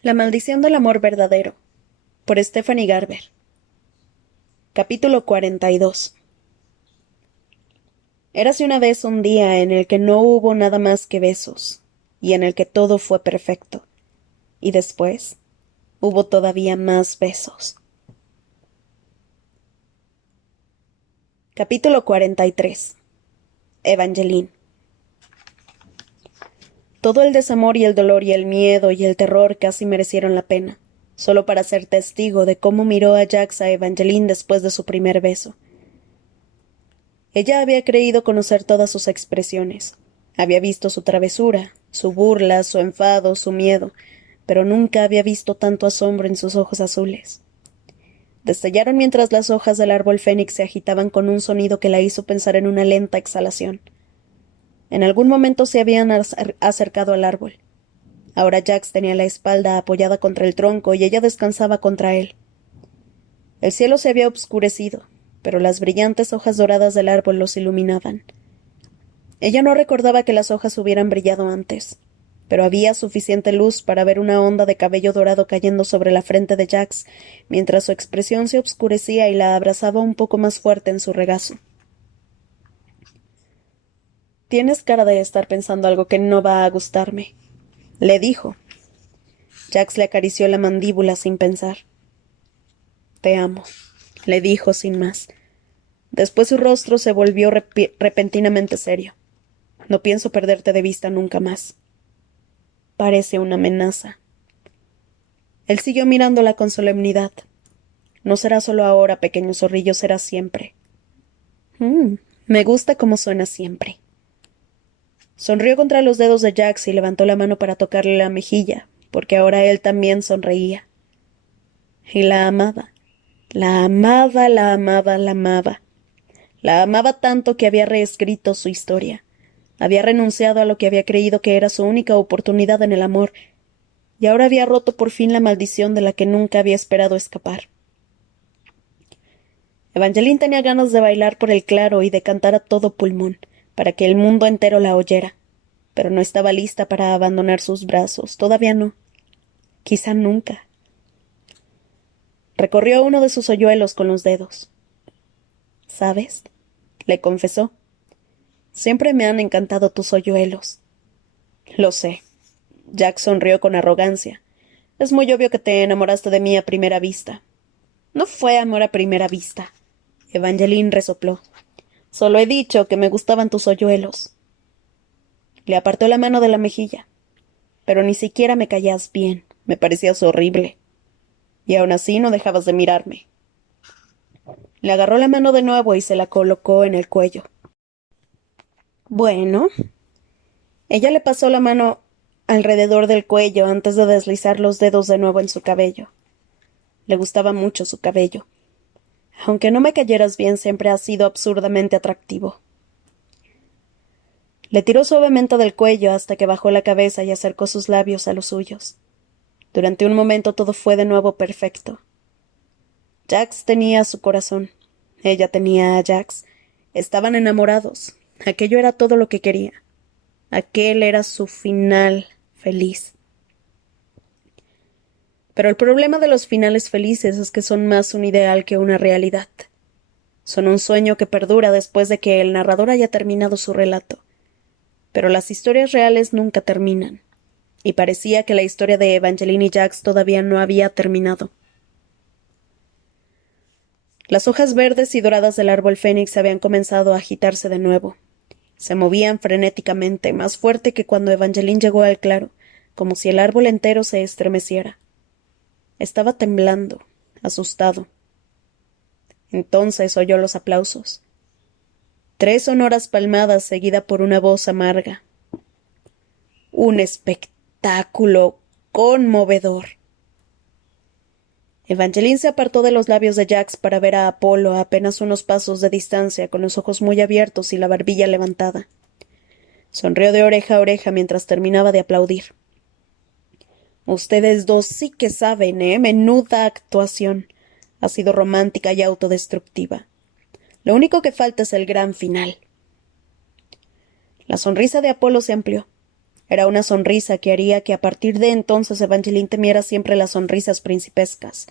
La maldición del amor verdadero, por Stephanie Garber. Capítulo 42. Érase una vez un día en el que no hubo nada más que besos, y en el que todo fue perfecto. Y después hubo todavía más besos. Capítulo 43. Evangeline. Todo el desamor y el dolor y el miedo y el terror casi merecieron la pena, solo para ser testigo de cómo miró a Jax a Evangeline después de su primer beso. Ella había creído conocer todas sus expresiones. Había visto su travesura, su burla, su enfado, su miedo, pero nunca había visto tanto asombro en sus ojos azules. Destellaron mientras las hojas del árbol fénix se agitaban con un sonido que la hizo pensar en una lenta exhalación. En algún momento se habían acercado al árbol. Ahora Jax tenía la espalda apoyada contra el tronco y ella descansaba contra él. El cielo se había obscurecido, pero las brillantes hojas doradas del árbol los iluminaban. Ella no recordaba que las hojas hubieran brillado antes, pero había suficiente luz para ver una onda de cabello dorado cayendo sobre la frente de Jax, mientras su expresión se obscurecía y la abrazaba un poco más fuerte en su regazo. «Tienes cara de estar pensando algo que no va a gustarme», le dijo. Jax le acarició la mandíbula sin pensar. «Te amo», le dijo sin más. Después su rostro se volvió repentinamente serio. «No pienso perderte de vista nunca más». «Parece una amenaza». Él siguió mirándola con solemnidad. «No será solo ahora, pequeño zorrillo, será siempre». Me gusta cómo suena siempre». Sonrió contra los dedos de Jax y levantó la mano para tocarle la mejilla, porque ahora él también sonreía. Y la amaba. La amaba, la amaba, la amaba. La amaba tanto que había reescrito su historia. Había renunciado a lo que había creído que era su única oportunidad en el amor, y ahora había roto por fin la maldición de la que nunca había esperado escapar. Evangeline tenía ganas de bailar por el claro y de cantar a todo pulmón, para que el mundo entero la oyera, pero no estaba lista para abandonar sus brazos, todavía no. Quizá nunca. Recorrió uno de sus hoyuelos con los dedos. «¿Sabes?», le confesó. «Siempre me han encantado tus hoyuelos». «Lo sé». Jack sonrió con arrogancia. «Es muy obvio que te enamoraste de mí a primera vista». «No fue amor a primera vista», Evangeline resopló. «Solo he dicho que me gustaban tus hoyuelos». Le apartó la mano de la mejilla. «Pero ni siquiera me caías bien. Me parecías horrible. Y aún así no dejabas de mirarme». Le agarró la mano de nuevo y se la colocó en el cuello. «Bueno». Ella le pasó la mano alrededor del cuello antes de deslizar los dedos de nuevo en su cabello. Le gustaba mucho su cabello. «Aunque no me cayeras bien, siempre has sido absurdamente atractivo». Le tiró suavemente del cuello hasta que bajó la cabeza y acercó sus labios a los suyos. Durante un momento todo fue de nuevo perfecto. Jax tenía su corazón. Ella tenía a Jax. Estaban enamorados. Aquello era todo lo que quería. Aquel era su final feliz. Pero el problema de los finales felices es que son más un ideal que una realidad. Son un sueño que perdura después de que el narrador haya terminado su relato. Pero las historias reales nunca terminan, y parecía que la historia de Evangeline y Jax todavía no había terminado. Las hojas verdes y doradas del árbol fénix habían comenzado a agitarse de nuevo. Se movían frenéticamente, más fuerte que cuando Evangeline llegó al claro, como si el árbol entero se estremeciera. Estaba temblando, asustado. Entonces oyó los aplausos. 3 sonoras palmadas seguida por una voz amarga. Un espectáculo conmovedor. Evangeline se apartó de los labios de Jax para ver a Apolo a apenas unos pasos de distancia, con los ojos muy abiertos y la barbilla levantada. Sonrió de oreja a oreja mientras terminaba de aplaudir. «Ustedes dos sí que saben, ¿eh? Menuda actuación. Ha sido romántica y autodestructiva. Lo único que falta es el gran final». La sonrisa de Apolo se amplió. Era una sonrisa que haría que a partir de entonces Evangeline temiera siempre las sonrisas principescas.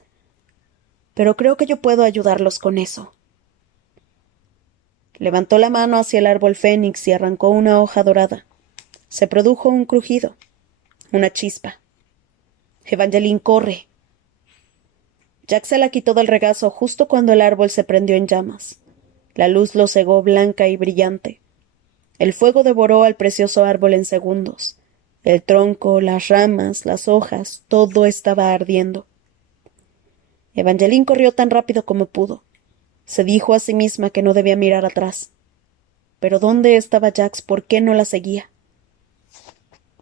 Pero creo que yo puedo ayudarlos con eso. Levantó la mano hacia el árbol fénix y arrancó una hoja dorada. Se produjo un crujido, una chispa. Evangeline, corre. Jack se la quitó del regazo justo cuando el árbol se prendió en llamas. La luz lo cegó blanca y brillante. El fuego devoró al precioso árbol en segundos. El tronco, las ramas, las hojas, todo estaba ardiendo. Evangeline corrió tan rápido como pudo. Se dijo a sí misma que no debía mirar atrás. Pero ¿dónde estaba Jax? ¿Por qué no la seguía?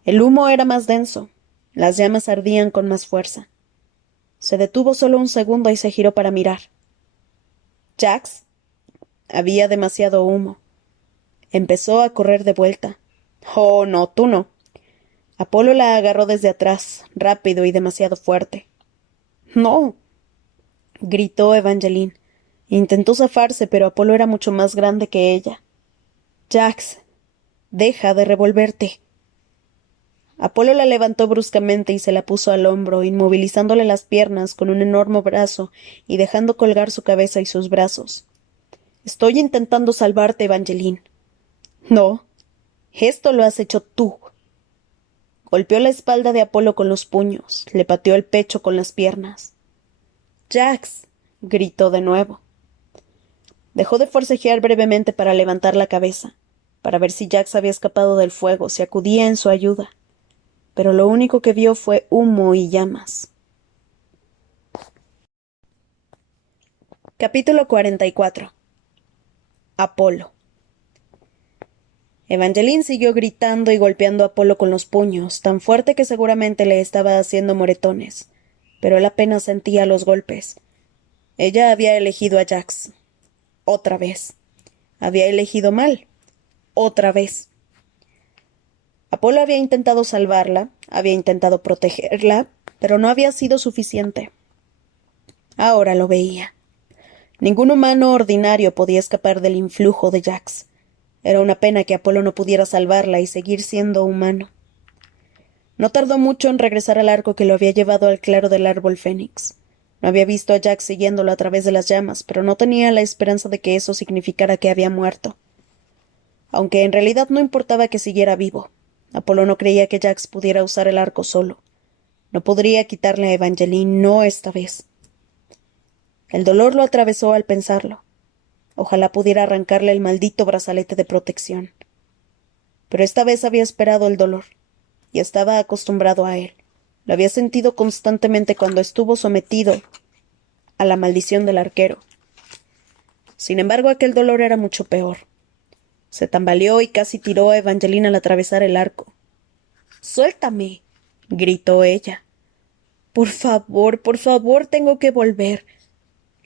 El humo era más denso. Las llamas ardían con más fuerza. Se detuvo solo un segundo y se giró para mirar. —¿Jax? Había demasiado humo. Empezó a correr de vuelta. —Oh, no, tú no. Apolo la agarró desde atrás, rápido y demasiado fuerte. —No —gritó Evangeline. Intentó zafarse, pero Apolo era mucho más grande que ella. —Jax, deja de revolverte. Apolo la levantó bruscamente y se la puso al hombro, inmovilizándole las piernas con un enorme brazo y dejando colgar su cabeza y sus brazos. —Estoy intentando salvarte, Evangeline. —No. Esto lo has hecho tú. Golpeó la espalda de Apolo con los puños, le pateó el pecho con las piernas. —Jax —gritó de nuevo. Dejó de forcejear brevemente para levantar la cabeza, para ver si Jax había escapado del fuego, si acudía en su ayuda. Pero lo único que vio fue humo y llamas. Capítulo 44. Apolo. Evangeline siguió gritando y golpeando a Apolo con los puños, tan fuerte que seguramente le estaba haciendo moretones, pero él apenas sentía los golpes. Ella había elegido a Jax. Otra vez. Había elegido mal. Otra vez. Apolo había intentado salvarla, había intentado protegerla, pero no había sido suficiente. Ahora lo veía. Ningún humano ordinario podía escapar del influjo de Jax. Era una pena que Apolo no pudiera salvarla y seguir siendo humano. No tardó mucho en regresar al arco que lo había llevado al claro del árbol fénix. No había visto a Jax siguiéndolo a través de las llamas, pero no tenía la esperanza de que eso significara que había muerto. Aunque en realidad no importaba que siguiera vivo. Apolo no creía que Jax pudiera usar el arco solo. No podría quitarle a Evangeline, no esta vez. El dolor lo atravesó al pensarlo. Ojalá pudiera arrancarle el maldito brazalete de protección. Pero esta vez había esperado el dolor, y estaba acostumbrado a él. Lo había sentido constantemente cuando estuvo sometido a la maldición del arquero. Sin embargo, aquel dolor era mucho peor. Se tambaleó y casi tiró a Evangeline al atravesar el arco. —¡Suéltame! —gritó ella. Por favor, tengo que volver.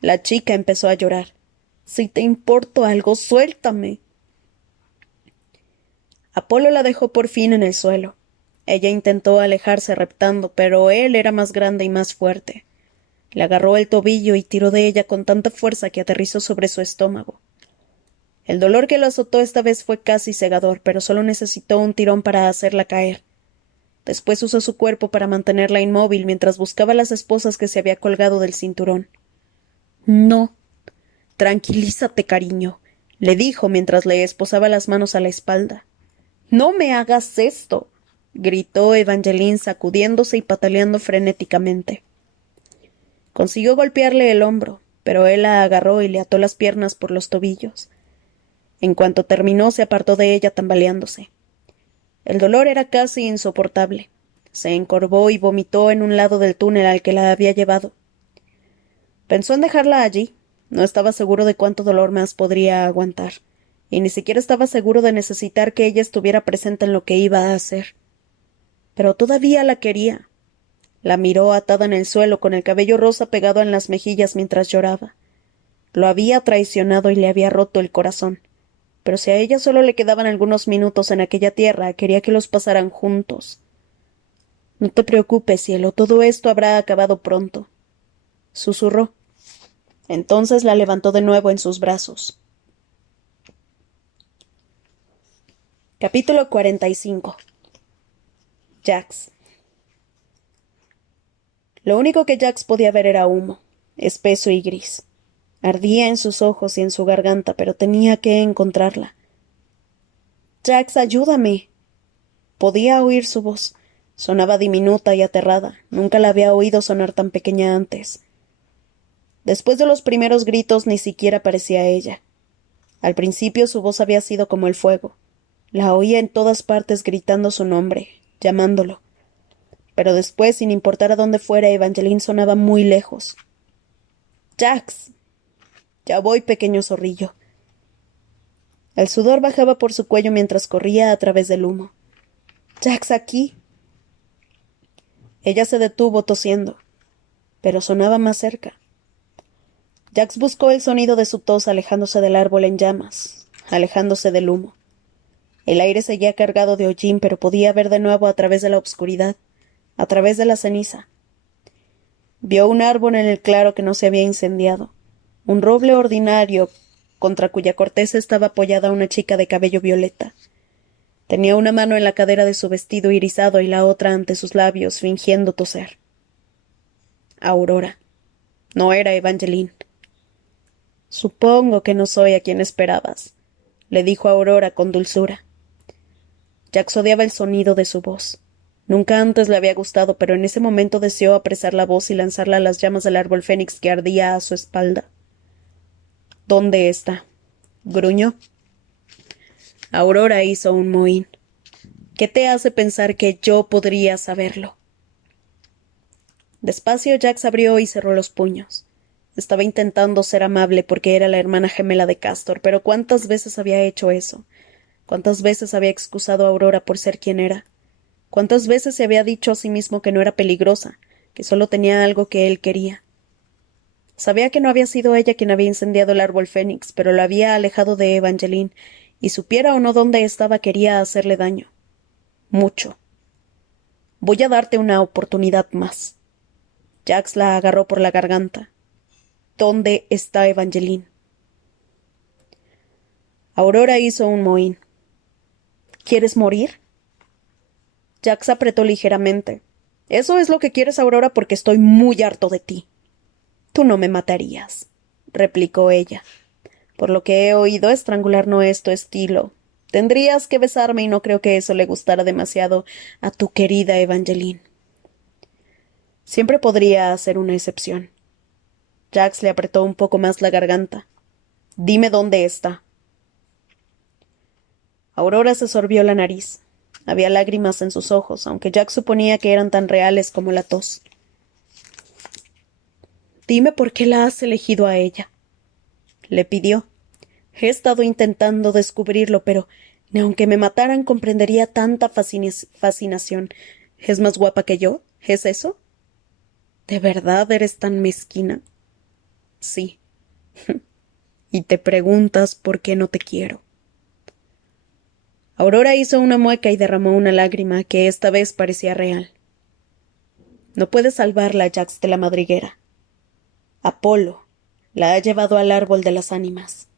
La chica empezó a llorar. —Si te importo algo, suéltame. Apolo la dejó por fin en el suelo. Ella intentó alejarse reptando, pero él era más grande y más fuerte. Le agarró el tobillo y tiró de ella con tanta fuerza que aterrizó sobre su estómago. El dolor que lo azotó esta vez fue casi cegador, pero solo necesitó un tirón para hacerla caer. Después usó su cuerpo para mantenerla inmóvil mientras buscaba las esposas que se había colgado del cinturón. —No. —Tranquilízate, cariño —le dijo mientras le esposaba las manos a la espalda. —No me hagas esto —gritó Evangeline sacudiéndose y pataleando frenéticamente. Consiguió golpearle el hombro, pero él la agarró y le ató las piernas por los tobillos. En cuanto terminó, se apartó de ella tambaleándose. El dolor era casi insoportable. Se encorvó y vomitó en un lado del túnel al que la había llevado. Pensó en dejarla allí. No estaba seguro de cuánto dolor más podría aguantar, y ni siquiera estaba seguro de necesitar que ella estuviera presente en lo que iba a hacer. Pero todavía la quería. La miró atada en el suelo con el cabello rosa pegado en las mejillas mientras lloraba. Lo había traicionado y le había roto el corazón. Pero si a ella solo le quedaban algunos minutos en aquella tierra, quería que los pasaran juntos. —No te preocupes, cielo, todo esto habrá acabado pronto —susurró. Entonces la levantó de nuevo en sus brazos. Capítulo 45. Jax. Lo único que Jax podía ver era humo, espeso y gris. Ardía en sus ojos y en su garganta, pero tenía que encontrarla. Jax, ayúdame. Podía oír su voz. Sonaba diminuta y aterrada. Nunca la había oído sonar tan pequeña antes. Después de los primeros gritos ni siquiera parecía ella. Al principio su voz había sido como el fuego. La oía en todas partes gritando su nombre, llamándolo. Pero después, sin importar a dónde fuera, Evangeline sonaba muy lejos. —¡Jax! —Ya voy, pequeño zorrillo. El sudor bajaba por su cuello mientras corría a través del humo. —Jax, aquí. Ella se detuvo tosiendo, pero sonaba más cerca. Jax buscó el sonido de su tos alejándose del árbol en llamas, alejándose del humo. El aire seguía cargado de hollín, pero podía ver de nuevo a través de la obscuridad, a través de la ceniza. Vio un árbol en el claro que no se había incendiado, un roble ordinario contra cuya corteza estaba apoyada una chica de cabello violeta. Tenía una mano en la cadera de su vestido irisado y la otra ante sus labios, fingiendo toser. Aurora. No era Evangeline. Supongo que no soy a quien esperabas, le dijo Aurora con dulzura. Jax odiaba el sonido de su voz. Nunca antes le había gustado, pero en ese momento deseó apresar la voz y lanzarla a las llamas del árbol fénix que ardía a su espalda. —¿Dónde está? —gruñó. Aurora hizo un mohín. —¿Qué te hace pensar que yo podría saberlo? Despacio Jax abrió y cerró los puños. Estaba intentando ser amable porque era la hermana gemela de Castor, pero ¿cuántas veces había hecho eso? ¿Cuántas veces había excusado a Aurora por ser quien era? ¿Cuántas veces se había dicho a sí mismo que no era peligrosa, que solo tenía algo que él quería? Sabía que no había sido ella quien había incendiado el árbol fénix, pero lo había alejado de Evangeline, y supiera o no dónde estaba quería hacerle daño. Mucho. Voy a darte una oportunidad más. Jax la agarró por la garganta. ¿Dónde está Evangeline? Aurora hizo un mohín. ¿Quieres morir? Jax apretó ligeramente. Eso es lo que quieres, Aurora, porque estoy muy harto de ti. Tú no me matarías, replicó ella. Por lo que he oído, estrangular no es tu estilo. Tendrías que besarme y no creo que eso le gustara demasiado a tu querida Evangeline. Siempre podría hacer una excepción. Jax le apretó un poco más la garganta. Dime dónde está. Aurora se sorbió la nariz. Había lágrimas en sus ojos, aunque Jax suponía que eran tan reales como la tos. Dime por qué la has elegido a ella, le pidió. He estado intentando descubrirlo, pero ni aunque me mataran comprendería tanta fascinación. ¿Es más guapa que yo? ¿Es eso? ¿De verdad eres tan mezquina? Sí. Y te preguntas por qué no te quiero. Aurora hizo una mueca y derramó una lágrima que esta vez parecía real. No puedes salvarla, Jax de la madriguera. Apolo la ha llevado al árbol de las ánimas.